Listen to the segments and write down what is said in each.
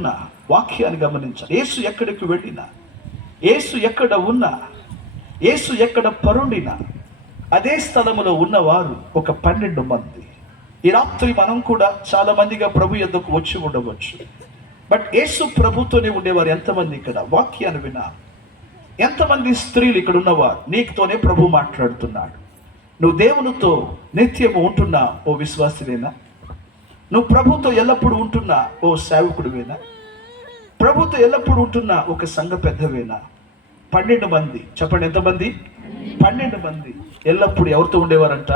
వాక్యాన్ని గమనించాలి. యేసు ఎక్కడికి వెళ్ళినా, యేసు ఎక్కడ ఉన్నా, యేసు ఎక్కడ పరుండినా అదే స్థలములో ఉన్నవారు ఒక 12 మంది. ఈ రాత్రి మనం కూడా చాలా మందిగా ప్రభు యొద్దకు వచ్చి ఉండవచ్చు. బట్ యేసు ప్రభుతోనే ఉండేవారు ఎంతమంది ఇక్కడ వాక్యాన్ని వినా? ఎంతమంది స్త్రీలు ఇక్కడ ఉన్నవారు నీకుతోనే ప్రభు మాట్లాడుతున్నాడు. నువ్వు దేవునితో నిత్యము ఉంటున్నా ఓ విశ్వాసివేనా? నువ్వు ప్రభుతో ఎల్లప్పుడూ ఉంటున్నా ఓ సేవకుడివేనా? ప్రభుతో ఎల్లప్పుడూ ఉంటున్నా ఒక సంఘ పెద్దవేనా? 12 మంది చెప్పండి, ఎంతమంది? 12 మంది ఎల్లప్పుడూ ఎవరితో ఉండేవారంట?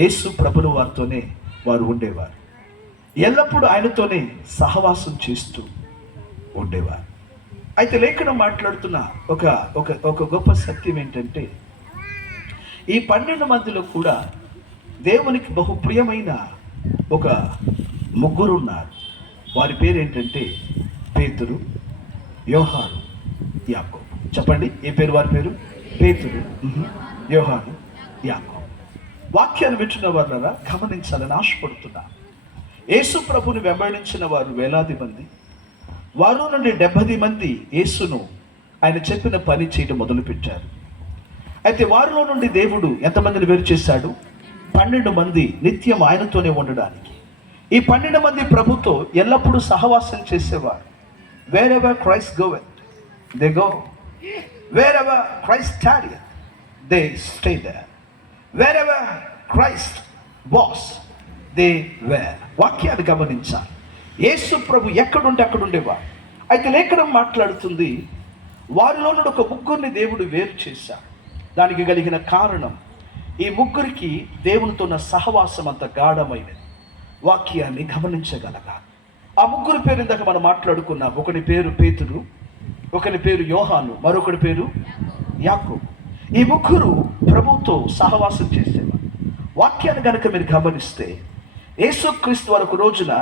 యేసు ప్రభువు వారితోనే వారు ఉండేవారు. ఎల్లప్పుడూ ఆయనతోనే సహవాసం చేస్తూ ఉండేవారు. అయితే లేఖనం మాట్లాడుతున్న ఒక గొప్ప సత్యం ఏంటంటే, ఈ 12 మందిలో కూడా దేవునికి బహు ప్రియమైన ఒక ముగ్గురు ఉన్నారు. వారి పేరు ఏంటంటే పేతురు, యోహాను, యాకోబు. చెప్పండి, ఏ పేరు వారి పేరు? పేతురు, యోహాను, యాకోబు. వాక్యాన్ని వింటున్న వారులారా గమనించాలని ఆశపడుతున్నా. యేసు ప్రభుని వెంబడించిన వారు వేలాది మంది. వారు నుండి 70 మంది యేసును ఆయన చెప్పిన పని చేయడం మొదలుపెట్టారు. అయితే వారిలో నుండి దేవుడు ఎంతమందిని వేరు చేశాడు? 12 మంది నిత్యం ఆయనతోనే ఉండడానికి. ఈ 12 మంది ప్రభుతో ఎల్లప్పుడూ సహవాసం చేసేవారు. Wherever Christ goeth they go, wherever Christ tarrieth they stay there, wherever Christ was they were. వాక్యాన్ని గమనించాలి. యేసు ప్రభు ఎక్కడుంటే అక్కడ ఉండేవారు. అయితే లేఖనం మాట్లాడుతుంది, వారిలో నుండి ఒక ముగ్గురిని దేవుడు వేరు చేశాడు. దానికి కలిగిన కారణం, ఈ ముగ్గురికి దేవునితో ఉన్న సహవాసం అంత గాఢమైనది. వాక్యాన్ని గమనించగలగాలి. ఆ ముగ్గురు పేరు ఇందాక మనం మాట్లాడుకున్నాం. ఒకని పేరు పేతురు, ఒకని పేరు యోహాను, మరొకటి పేరు యాకోబు. ఈ ముగ్గురు ప్రభుతో సహవాసం చేసేవారు. వాక్యాన్ని కనుక మీరు గమనిస్తే, యేసుక్రీస్తు వారు ఒక రోజున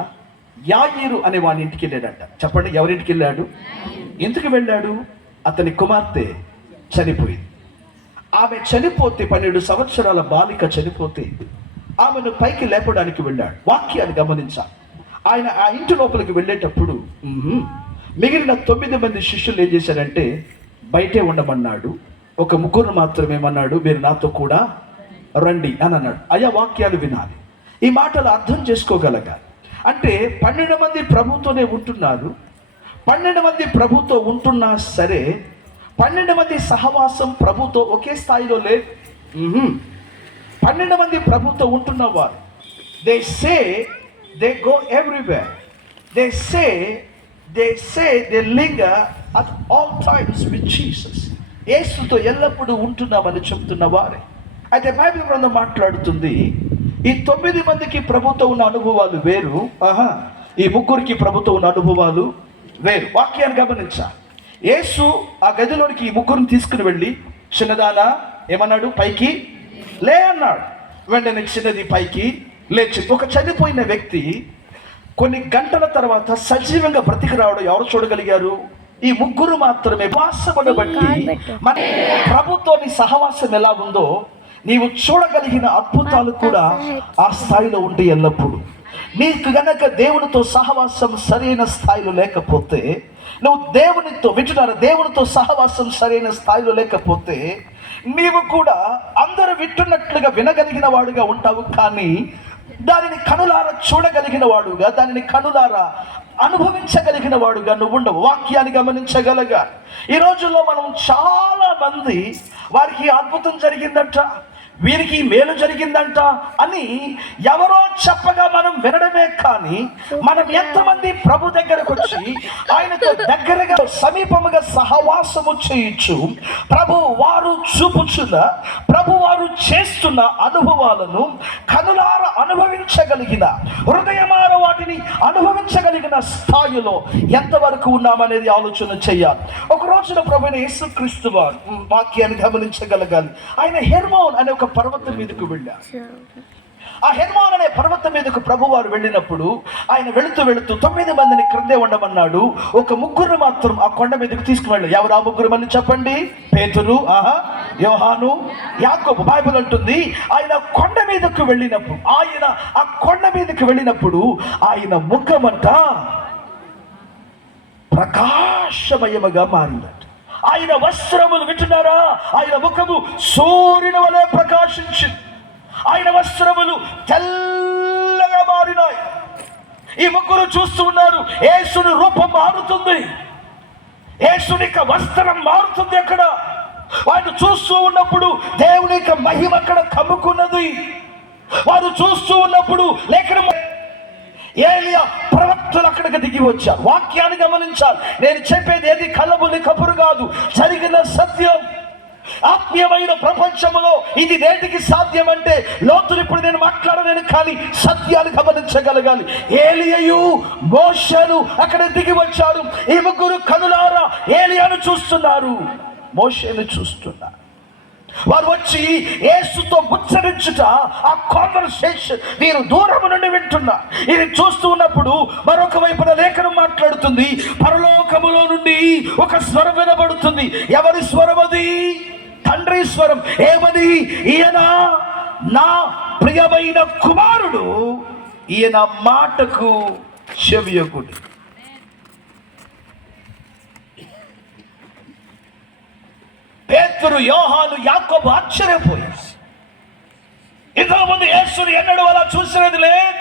యాయీరు అనే వాని ఇంటికి వెళ్ళాడంట. చెప్పండి, ఎవరింటికి వెళ్ళాడు? ఎందుకు వెళ్ళాడు? అతని కుమార్తె చనిపోయింది. ఆమె చనిపోతే, 12 సంవత్సరాల బాలిక చనిపోతే ఆమెను పైకి లేపడానికి వెళ్ళాడు. వాక్యాన్ని గమనించాలి. ఆయన ఆ ఇంటి లోపలికి వెళ్ళేటప్పుడు మిగిలిన 9 మంది శిష్యులు ఏం చేశారంటే బయటే ఉండమన్నాడు. ఒక ముగ్గురు మాత్రమే ఏమన్నాడు, మీరు నాతో కూడా రండి అని అన్నాడు. అయ్యా, వాక్యాలు వినాలి. ఈ మాటలు అర్థం చేసుకోగలగాలి. అంటే 12 మంది ప్రభుతోనే ఉంటున్నారు. 12 మంది ప్రభుతో ఉంటున్నా సరే 12 మంది సహవాసం ప్రభుతో ఒకే స్థాయిలో లేదు. 12 మంది ప్రభుతో ఉంటున్నవారు, they say they go everywhere, they say they linger at all times with Jesus. యేసుతో ఎల్లప్పుడూ ఉంటున్నామని చెప్తున్న వారే. అయితే బైబిల్ గ్రంథం మాట్లాడుతుంది, ఈ 9 మందికి ప్రభుతో ఉన్న అనుభవాలు వేరు, ఈ ముగ్గురికి ప్రభుతో ఉన్న అనుభవాలు వేరు. వాక్యాన్ని గమనించాలి. యేసు ఆ గదిలోనికి ఈ ముగ్గురిని తీసుకుని వెళ్ళి, చిన్నదానా ఏమన్నాడు? పైకి లే అన్నాడు. వెంటనే చిన్నది పైకి లేచి, ఒక చనిపోయిన వ్యక్తి కొన్ని గంటల తర్వాత సజీవంగా బ్రతికి రావడం ఎవరు చూడగలిగారు? ఈ ముగ్గురు మాత్రమే. వాసమును బట్టి మన ప్రభుతోని సహవాసం ఎలా ఉందో నీవు చూడగలిగిన అద్భుతాలు కూడా ఆ స్థాయిలో ఉంటే ఎల్లప్పుడు నీకు గనక దేవునితో సహవాసం సరైన స్థాయిలో లేకపోతే, నువ్వు దేవునితో సహవాసం సరైన స్థాయిలో లేకపోతే నీవు కూడా అందరూ వింటున్నట్లుగా వినగలిగిన వాడుగా ఉంటావు, కానీ దానిని కనులారా చూడగలిగిన వాడుగా, దానిని కనులారా అనుభవించగలిగిన వాడుగా నువ్వు ఉండవు. వాక్యాన్ని గమనించగలగా. ఈ రోజుల్లో మనం చాలా మంది వారికి అద్భుతం జరిగిందంట, వీరికి మేలు జరిగిందంట అని ఎవరో చెప్పగా మనం వినడమే కానీ, మనం ఎంతమంది ప్రభు దగ్గరకు వచ్చి ఆయనతో దగ్గరగా సమీపముగా సహవాసము చేయొచ్చు, ప్రభు వారు చూపుచున్న, ప్రభు వారు చేస్తున్న అనుభవాలను కనులార అనుభవించగలిగిన, హృదయమార వాటిని అనుభవించగలిగిన స్థాయిలో ఎంతవరకు ఉన్నామనేది ఆలోచన చేయాలి. ఒక రోజున ప్రభువైన యేసుక్రీస్తు వారు వాక్యాన్ని గమనించగలగాలి. ఆయన హెర్మోన్ అనే ఒక పర్వతం మీదకు వెళ్ళారు. ఆ హెర్మోన్ అనే పర్వతం మీదకు ప్రభువారు వెళ్ళినప్పుడు ఆయన వెళుతూ 9 మందిని క్రిందే ఉండమన్నాడు. ఒక ముగ్గురు మాత్రం ఆ కొండ మీదకు తీసుకువెళ్ళాడు. ఎవరు ఆ ముగ్గురు? మళ్ళీ చెప్పండి. పేతురు, యోహాను, యాకోబు. బైబిల్ అంటుంది, ఆయన కొండ మీదకు వెళ్ళినప్పుడు, ఆయన ముఖమంట ప్రకాశమయముగా మారినట్టు. ఆయన వస్త్రములు వింటున్నారా, ఆయన ముఖము సూర్యుని వలె ప్రకాశించింది. ఆయన వస్త్రములు తెల్లగా మారినాయి. ఈ ముగ్గురు చూస్తూ ఉన్నారు. యేసుని రూపం మారుతుంది, యేసుని యొక్క వస్త్రం మారుతుంది. అక్కడ వారు చూస్తూ ఉన్నప్పుడు దేవుని యొక్క మహిమ అక్కడ కమ్ముకున్నది. వారు చూస్తూ ఉన్నప్పుడు లేఖనం ఏలియా ప్రవక్తలు అక్కడికి దిగి వచ్చారు. వాక్యాన్ని గమనించాలి. నేను చెప్పేది ఏది కళ్ళబుల్లి కబురు కాదు, జరిగిన సత్యం. ఆత్మీయమైన ప్రపంచంలో ఇది నేటికి సాధ్యం అంటే లోతులు ఇప్పుడు నేను మాట్లాడలేను, కానీ సత్యాలు గమనించగలగాలి. ఏలియయు మోషేను అక్కడ దిగి వచ్చారు. ఈ ముగ్గురు కనులారా ఏలియాను చూస్తున్నారు, మోషేను చూస్తున్నారు. వారు వచ్చి యేసుతో ముచ్చరించుట, ఆ కాన్వర్సేషన్ వీరు దూరం నుండి వింటున్నా. ఇది చూస్తూ ఉన్నప్పుడు మరొక వైపున లేఖనం మాట్లాడుతుంది. పరలోకములో నుండి ఒక స్వరం వినబడుతుంది. ఎవరి స్వరం అది? తండ్రి స్వరం. ఏమది? ఈయన నా ప్రియమైన కుమారుడు, ఈయన మాటకు చెవియొగ్గుడి. పేతురు, యోహాను, యాకోబు ఆశ్చర్యపోయారు. ఇంతకు ముందు యేసుని ఎన్నడూ అలా చూసినది లేదు.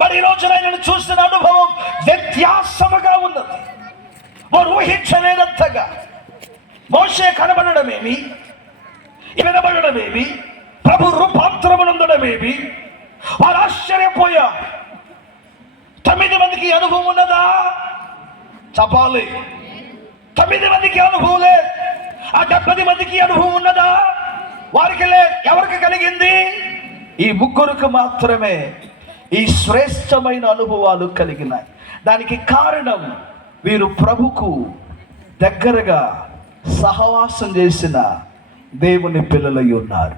మరి ఈ రోజున ఆయనను చూసిన అనుభవం వ్యత్యాసముగా ఉన్నది. వారు ఊహించలేనంతగా. మోషే కనబడమేమి, వినబడమేమి, ప్రభు రూపాంతరమునందడమేమి, వారు ఆశ్చర్యపోయారు. 9 మందికి అనుభవం ఉన్నదా? చెప్పాలి. 9 మందికి అనుభవం లేదు. ఆ 70 మందికి అనుభవం ఉన్నదా? వారికి లేదు. ఎవరికి కలిగింది? ఈ ముగ్గురికి మాత్రమే ఈ శ్రేష్టమైన అనుభవాలు కలిగినాయి. దానికి కారణం వీరు ప్రభుకు దగ్గరగా సహవాసం చేసిన దేవుని పిల్లలై ఉన్నారు.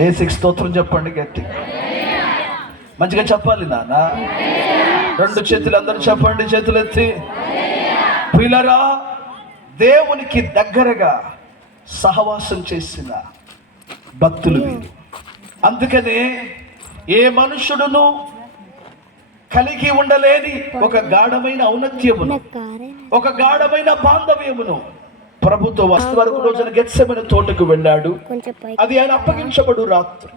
యేసుకి స్తోత్రం చెప్పండి గట్టిగా, మంచిగా చెప్పాలి నాన్న. 2 చేతులు అందరూ చెప్పండి, చేతులెత్తి. పిల్లరా, దేవునికి దగ్గరగా సహవాసం చేసిన భక్తులు వీరు. అందుకనే ఏ మనుషుడును కలిగి ఉండలేని ఒక గాఢమైన ఔన్నత్యమును, ఒక గాఢమైన బాంధవ్యమును ప్రభుతో వస్తు వరకు రోజున గెత్సెమనే తోటకు వెళ్ళాడు. అది ఆయన అప్పగించబడు రాత్రి.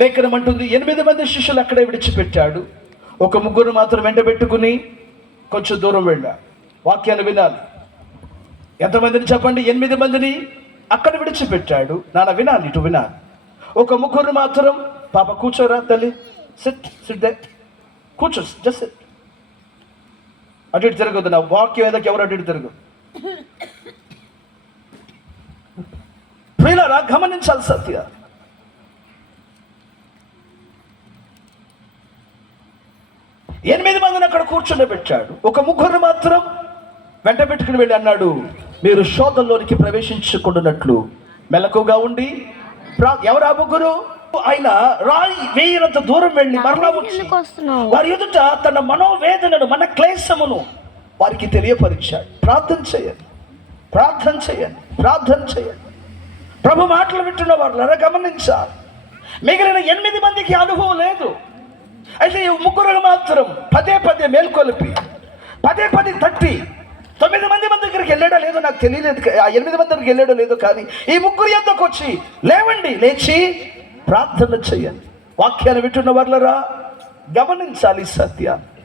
లేఖనం అంటుంది 8 మంది శిష్యులు అక్కడే విడిచిపెట్టాడు. ఒక ముగ్గురు మాత్రం వెంట పెట్టుకుని కొంచెం దూరం వెళ్ళాడు. వాక్యాలు వినాలి. ఎంతమందిని చెప్పండి? 8 మందిని అక్కడ విడిచిపెట్టాడు. నాన్న వినాలి, ఇటు వినాలి. ఒక ముగ్గురు మాత్రం, పాప కూర్చోరా తల్లి, సిట్ సిట్ దే, కూర్చో, జస్ట్ సిట్. అటు ఇటు తిరగదు. నా వాక్యం ఏదో ఎవరు అటు ఇటు తిరగదు. ప్రియులారా, గమనించాలి సత్య. ఎనిమిది మందిని అక్కడ కూర్చొని పెట్టాడు. ఒక ముగ్గురు మాత్రం వెంట పెట్టుకుని వెళ్ళి అన్నాడు, మీరు శోధంలోనికి ప్రవేశించకుండానట్లు మెలకుగా ఉండి. ఎవరు ఆ ముగ్గురు? ఆయన రాయి వేయనంత దూరం వెళ్ళి మరలా వచ్చి వారి ఎదుట తన మనోవేదనను, మన క్లేశమును వారికి తెలియపరిచాడు. ప్రార్థన చేయండి, ప్రార్థన చేయండి, ప్రార్థన చేయండి. ప్రభు మాటలు వింటున్న వారు గమనించాలి. మిగిలిన 8 మందికి అనుభవం లేదు. అయితే ఈ ముగ్గురు మాత్రం పదే పదే మేల్కొలిపి, పదే పదే తట్టి, 9 మంది దగ్గరికి వెళ్ళాడో లేదో నాకు తెలియలేదు, ఆ 8 మంది దగ్గరికి వెళ్ళాడో లేదో, కానీ ఈ ముగ్గురు యొద్దకు వచ్చి లేవండి, లేచి ప్రార్థన చేయండి. వాక్యాన్ని వింటున్న వాళ్ళరా గమనించాలి సత్యాన్ని.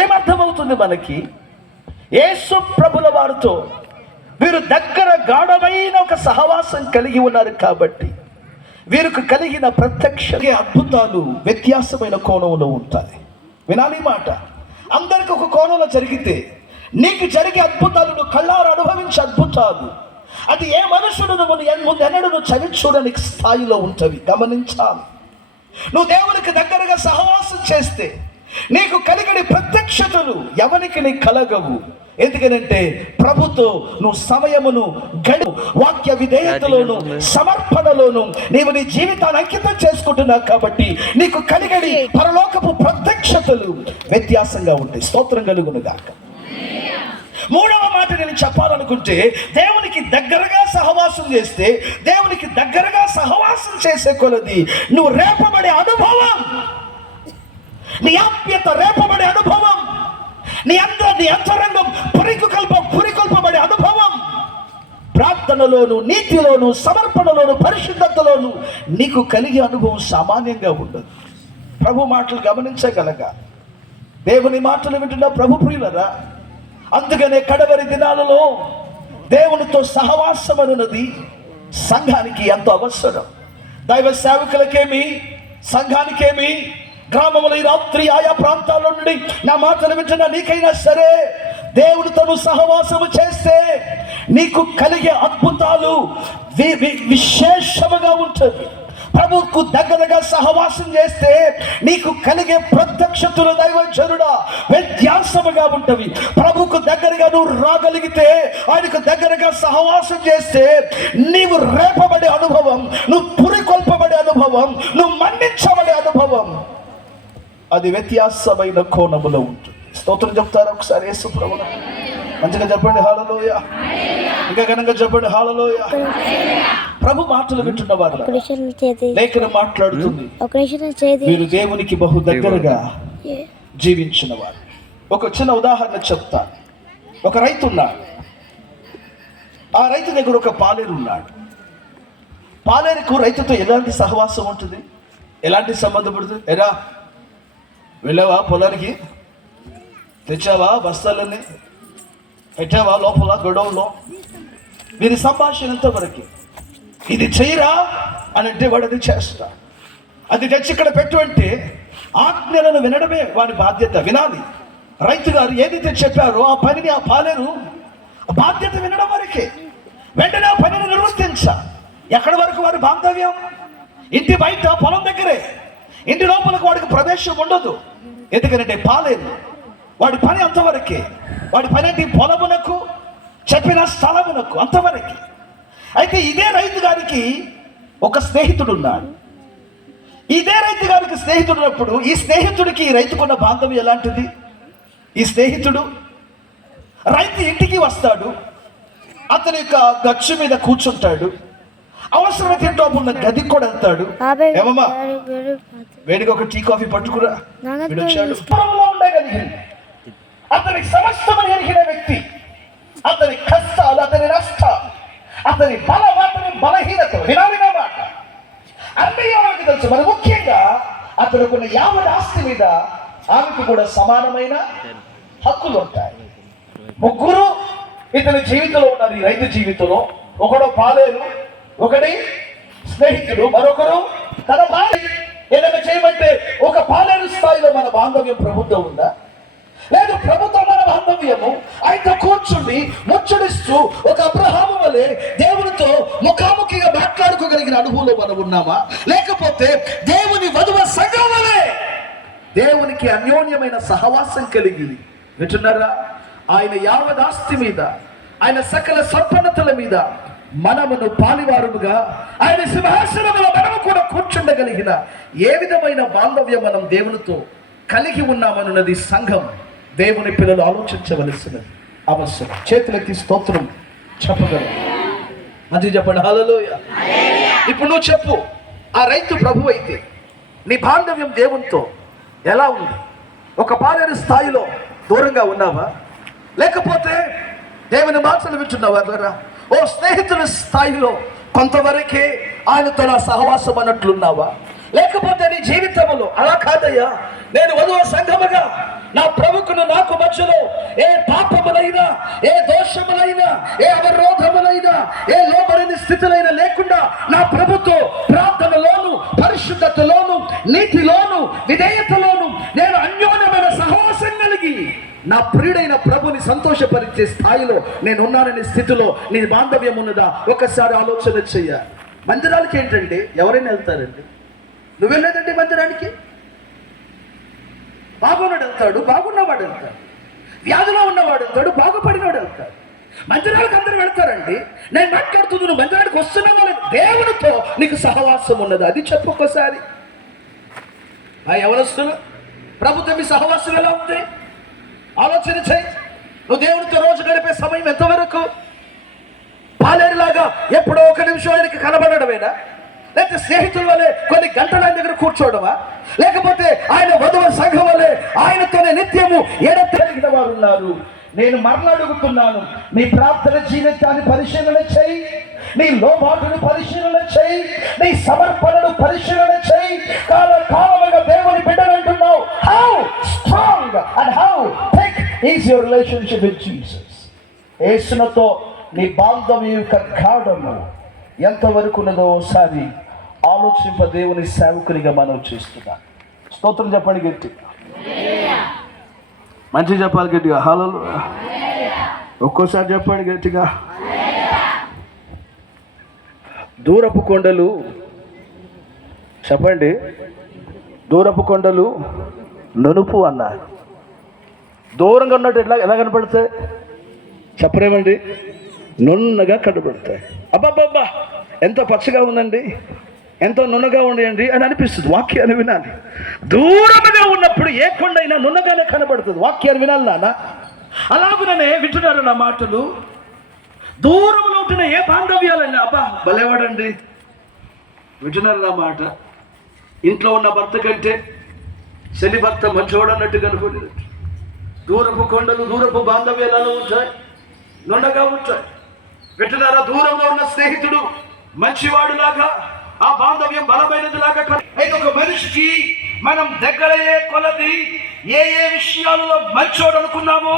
ఏమర్థమవుతుంది మనకి? యేసు ప్రభుల వారితో వీరు దగ్గర గాఢమైన ఒక సహవాసం కలిగి ఉన్నారు కాబట్టి వీరికి కలిగిన ప్రత్యక్ష అద్భుతాలు వ్యత్యాసమైన కోణంలో ఉంటాయి. వినాలి మాట. అందరికి ఒక కోణంలో జరిగితే నీకు జరిగే అద్భుతాలు, నువ్వు కళ్ళారు అనుభవించే అద్భుతాలు, అది ఏ మనుషుడు ముందెన్నడూ నువ్వు చవి చూడని స్థాయిలో ఉంటుంది. గమనించాలి. నువ్వు దేవునికి దగ్గరగా సహవాసం చేస్తే నీకు కలిగని ప్రత్యక్షతలు ఎవరికి నీ కలగవు. ఎందుకనంటే ప్రభుతో నువ్వు సమయమును గడు వాక్య విధేయతలోను సమర్పణలోను నీవు నీ జీవితాన్ని అంకితం చేసుకుంటున్నావు కాబట్టి నీకు కలిగడి పరలోకపు ప్రత్యక్షతలు వ్యత్యాసంగా ఉంటాయి. స్తోత్రం కలుగునుగాక. మూడవ మాట నేను చెప్పాలనుకుంటే, దేవునికి దగ్గరగా సహవాసం చేస్తే, దేవునికి దగ్గరగా సహవాసం చేసే కొలది నువ్వు రేపబడే అనుభవం, నీ ఆప్యత రేపబడే అనుభవం, నీ అంతరంగం పురికొల్పబడే అనుభవం ప్రార్థనలోను, నీతిలోను, సమర్పణలోను, పరిశుద్ధతలోను నీకు కలిగే అనుభవం సామాన్యంగా ఉండదు. ప్రభు మాటలు గమనించగలగ, దేవుని మాటలు వింటున్న ప్రభు ప్రియులరా, అందుకనే కడవరి దినాలలో దేవునితో సహవాసం అనున్నది సంఘానికి ఎంతో అవసరం. దైవ సేవకులకేమి, సంఘానికేమి, గ్రామంలో ఈ రాత్రి ఆయా ప్రాంతాల నుండి నా మాటలు వింటున్న నీకైనా సరే, దేవుడితో సహవాసము చేస్తే నీకు కలిగే అద్భుతాలు విశేషముగా ఉంటుంది. ప్రభువుకు దగ్గరగా సహవాసం చేస్తే నీకు కలిగే ప్రత్యక్షతలు దైవజనుడా వ్యత్యాసముగా ఉంటవి. ప్రభువుకు దగ్గరగా నువ్వు రాగలిగితే, ఆయనకు దగ్గరగా సహవాసం చేస్తే నీవు రేపబడే అనుభవం, నువ్వు పురికొల్పబడే అనుభవం, నువ్వు మన్నించబడే అనుభవం, అది వ్యత్యాసమైన కోణములో ఉంటుంది. స్తోత్రం చెప్తారు ఒకసారి యేసు ప్రభువును మంచిగా చెప్పండి హల్లెలూయ. ఇంకా ఘనంగా చెప్పండి హల్లెలూయ. ప్రభు మాటలు వింటున్న వారు లేఖనం మాట్లాడుతుంది, మీరు దేవునికి బహు దగ్గరగా జీవించిన వారు. ఒక చిన్న ఉదాహరణ చెప్తా. ఒక రైతు ఉన్నాడు. ఆ రైతు దగ్గర ఒక పాలేరు ఉన్నాడు. పాలేరుకు రైతుతో ఎలాంటి సహవాసం ఉంటుంది, ఎలాంటి సంబంధం పడుతుంది? ఎరా వెళ్ళావా పొలానికి, తెచ్చావా బస్తాలన్నీ, పెట్టావా లోపల గొడవలో? వీరి సంభాషణ ఎంతవరకు? ఇది చెయ్యరా అని అంటే వాడు అది చేస్తా. అది తెచ్చి ఇక్కడ పెట్టు అంటే ఆజ్ఞలను వినడమే వాడి బాధ్యత, వినాలి. రైతు గారు ఏదైతే చెప్పారో ఆ పనిని ఆ పాలేరు బాధ్యత వినడం వరకే. వెంటనే ఆ పనిని నిర్వర్తించా. ఎక్కడి వరకు వారి బాంధవ్యం? ఇంటి బయట పొలం దగ్గరే, ఇంటి లోపలికి వాడికి ప్రవేశం ఉండదు. ఎందుకంటే పాలేరు వాడి పని అంతవరకే. వాడి పని అంటే పొలమునకు, చెప్పిన స్థలమునకు అంతవరకే. అయితే ఇదే రైతు గారికి ఒక స్నేహితుడు ఉన్నాడు. ఇదే రైతు గారికి స్నేహితుడు ఉన్నప్పుడు ఈ స్నేహితుడికి ఈ రైతుకున్న బాంధవ్యం ఎలాంటిది? ఈ స్నేహితుడు రైతు ఇంటికి వస్తాడు, అతని యొక్క గచ్చు మీద కూర్చుంటాడు, అవసరమైతే ఇంట్లో ఉన్న గదికి కూడా వెళ్తాడు. ఏమమ్మా వేడిగా ఒక టీ కాఫీ పట్టుకురా, వీడొచ్చాడు. ఉండగలిగింది అతని సమస్తమని ఎరిగిన వ్యక్తి, అతని కష్టాలు, అతని నష్టాలు, అతని బలం, అతని బలహీనత వినాలిన మాట అన్నీ ఎవరికి తెలుసు. మరి ముఖ్యంగా అతనుకున్న యావత్ ఆస్తి మీద ఆమెకు కూడా సమానమైన హక్కులు ఉంటాయి. ముగ్గురు ఇతని జీవితంలో ఉన్నారు. ఈ రైతు జీవితంలో ఒకడు పాలేరు, ఒకటి స్నేహితుడు, మరొకరు తన భార్య. ఏదైనా చేయమంటే ఒక పాలేరు స్థాయిలో మన బాంధవ్యం ప్రభుత్వం ఉందా? లేదు. ప్రభుత్వం మన బాంధవ్యము ఆయనతో కూర్చుండి ముచ్చడిస్తూ ఒక అబ్రహాము వలె దేవునితో ముఖాముఖిగా మాట్లాడుకోగలిగిన అనుభవంలో మనం ఉన్నామా? లేకపోతే దేవుని వధువ సంఘం వలె దేవునికి అన్యోన్యమైన సహవాసం కలిగి వింటున్నారా? ఆయన యావదాస్తి మీద, ఆయన సకల సంపన్నతల మీద మనమును పాలివారుగా ఆయన సింహాసనములో మనము కూడా కూర్చుండగలిగిన ఏ విధమైన బాంధవ్యం మనం దేవునితో కలిగి ఉన్నామన్నది సంఘం, దేవుని పిల్లలు ఆలోచించవలసినది అవసరం. చేతులెత్తి స్తోత్రం చెప్పగలరు. మంచి చెప్పండి హల్లెలూయ. ఇప్పుడు నువ్వు చెప్పు, ఆ రైతు ప్రభు అయితే నీ బాంధవ్యం దేవునితో ఎలా ఉంది? ఒక పాలేరు స్థాయిలో దూరంగా ఉన్నావా? లేకపోతే దేవుని మాటలు వింటున్నావా? ద్వారా ఓ స్నేహితుల స్థాయిలో కొంతవరకే ఆయనతో నా సహవాసం అన్నట్లున్నావా? లేకపోతే నీ జీవితంలో అలా కాదయ్యా, నేను వధువ సంఘముగా నా ప్రభుకును నాకు మధ్యలో ఏ పాపములైనా, ఏ దోషములైనా, ఏ అవరోధములైనా, ఏ లోబడని స్థితులైనా లేకుండా నా ప్రభుతో ప్రార్థనలోను, పరిశుద్ధతలోను, నీతిలోను, విధేయతలోను నేను అన్యోన్యమైన సహవాసం కలిగి నా ప్రియుడైన ప్రభుని సంతోషపరిచే స్థాయిలో నేను ఉన్నాననే స్థితిలో నీ బాంధవ్యం ఉన్నదా? ఒకసారి ఆలోచన చెయ్యాలి. మందిరాలకి ఏంటంటే ఎవరైనా వెళ్తారండి. నువ్వు వెళ్ళలేదండి మందిరానికి? బాగున్నాడు వెళ్తాడు, బాగున్నవాడు వెళ్తాడు, వ్యాధిలో ఉన్నవాడు వెళ్తాడు, బాగుపడినవాడు వెళ్తాడు. మందిరాలకు అందరూ వెళ్తారండి. నేను మాట్లాడుతుంది, నువ్వు మందిరానికి వస్తున్నావు, దేవునితో నీకు సహవాసం ఉన్నది అది చెప్పు ఒక్కసారి. ఎవరొస్తున్నా ప్రభుత్వం మీ సహవాసం ఎలా ఉంది? ఆలోచన చేయి. నువ్వు దేవునితో రోజు గడిపే సమయం ఎంతవరకు? పాలేరులాగా ఎప్పుడో ఒక నిమిషం ఆయనకి కనబడడమేనా? లేకపోతే స్నేహితుల వల్లే కొన్ని గంటల ఆయన దగ్గర కూర్చోవడమా? లేకపోతే ఆయన వధువు సంఘం వల్లే ఆయనతోనే నిత్యము ఎడతెగిన వారు ఉన్నారు. నేను మరలాడుగుతున్నాను, నీ ప్రార్థన జీవితాన్ని పరిశీలన చేయి, నీ లోబాటును పరిశీలన చేయి, నీ సమర్పణను పరిశీలన చేయి. కాలకాలముగా దేవుని బిడ్డలంటున్నావు. How strong and how thick is your relationship with Jesus. యేసుతో నీ బాంధవ్యం యొక్క గాఢము ఎంతవరకు ఉన్నదో ఒకసారి ఆలోచింప దేవుని సేవకునిగా మనం చేస్తున్నాం. స్తోత్రం చెప్పండి గట్టిగా, మంచిగా చెప్పాలి గట్టిగా. హల్లెలూయా. ఒక్కోసారి చెప్పండి గట్టిగా. దూరపు కొండలు చెప్పండి, దూరపు కొండలు నునుపు అన్నారు. దూరంగా ఉన్నట్టు ఎలా కనపడతాయి చెప్పరేమండి? నున్నగా కనబడతాయి. అబ్బాబ్బా ఎంత పచ్చగా ఉందండి, ఎంతో నున్నగా ఉండేయండి అని అనిపిస్తుంది. వాక్యాన్ని వినాలి. దూరముగా ఉన్నప్పుడు ఏ కొండ అయినా నున్నగానే కనబడుతుంది. వాక్యాన్ని వినాలి నాన్న. అలాగుననే వింటున్నారు నా మాటలు. దూరంలో ఉంటున్న ఏ బాంధవ్యాలైనా అబ్బా భలేవాడండి, వింటున్నారు నా మాట. ఇంట్లో ఉన్న భర్త కంటే శని భర్త మంచోడు అన్నట్టు కనుకోలేదు. దూరపు కొండలు దూరపు బాంధవ్యాలలో ఉంటాయి, నున్నగా ఉంటాయి. వింటున్నారా? దూరంలో ఉన్న స్నేహితుడు మంచివాడు లాగా, ఆ బాంధవ్యం బలమైనది లాగా. అయితే ఒక మనిషికి మనం దగ్గరయ్యే కొలది ఏ ఏ విషయాలలో మంచోడు అనుకున్నామో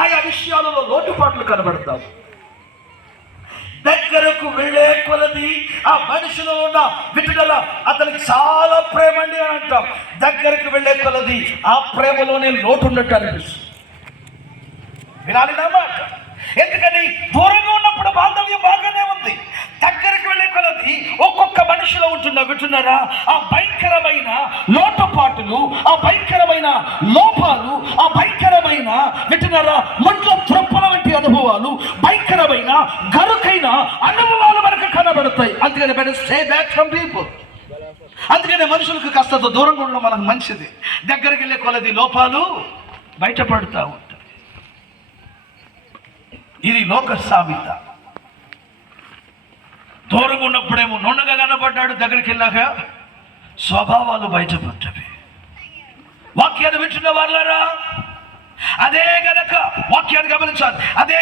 ఆయా విషయాలలో లోటుపాట్లు కనబడతాము. దగ్గరకు వెళ్ళే కొలది ఆ మనిషిలో ఉన్న విటుదల అతనికి చాలా ప్రేమ అండి అని అంటాం. దగ్గరకు వెళ్ళే కొలది ఆ ప్రేమలోనే లోటు ఉన్నట్టు అనిపిస్తుంది. వినాలి నా మాట. ఎందుకని దూరంగా ఉన్నప్పుడు బాంధవ్యం బాగానే ఉంది, దగ్గరికి వెళ్ళే కొలది ఒక్కొక్క మనిషిలో వింటున్నారా ఆ భయంకరమైన లోటుపాటులు, ఆ భయంకరమైన లోపాలు, ఆ భయంకరమైన వింటున్నారా ముంట్లో త్రొప్పల వంటి అనుభవాలు, భయంకరమైన గరుకైన అనుభవాలు మనకు కనబడతాయి. అందుకని better stay back from people. అందుకనే మనుషులకు కాస్త దూరంగా ఉండడం మనకు మంచిది. దగ్గరికి వెళ్ళే కొలది లోపాలు బయటపడుతూ ఉంటాయి. ఇది లోక సామెత. దూరంగా ఉన్నప్పుడేమో నున్నగా కనబడ్డాడు, దగ్గరికి వెళ్ళాక స్వభావాలు బయటపడ్డవి. వాక్యాన్ని వింటున్న వాళ్ళారా, అదే గనక వాక్యాన్ని గమనించాలి. అదే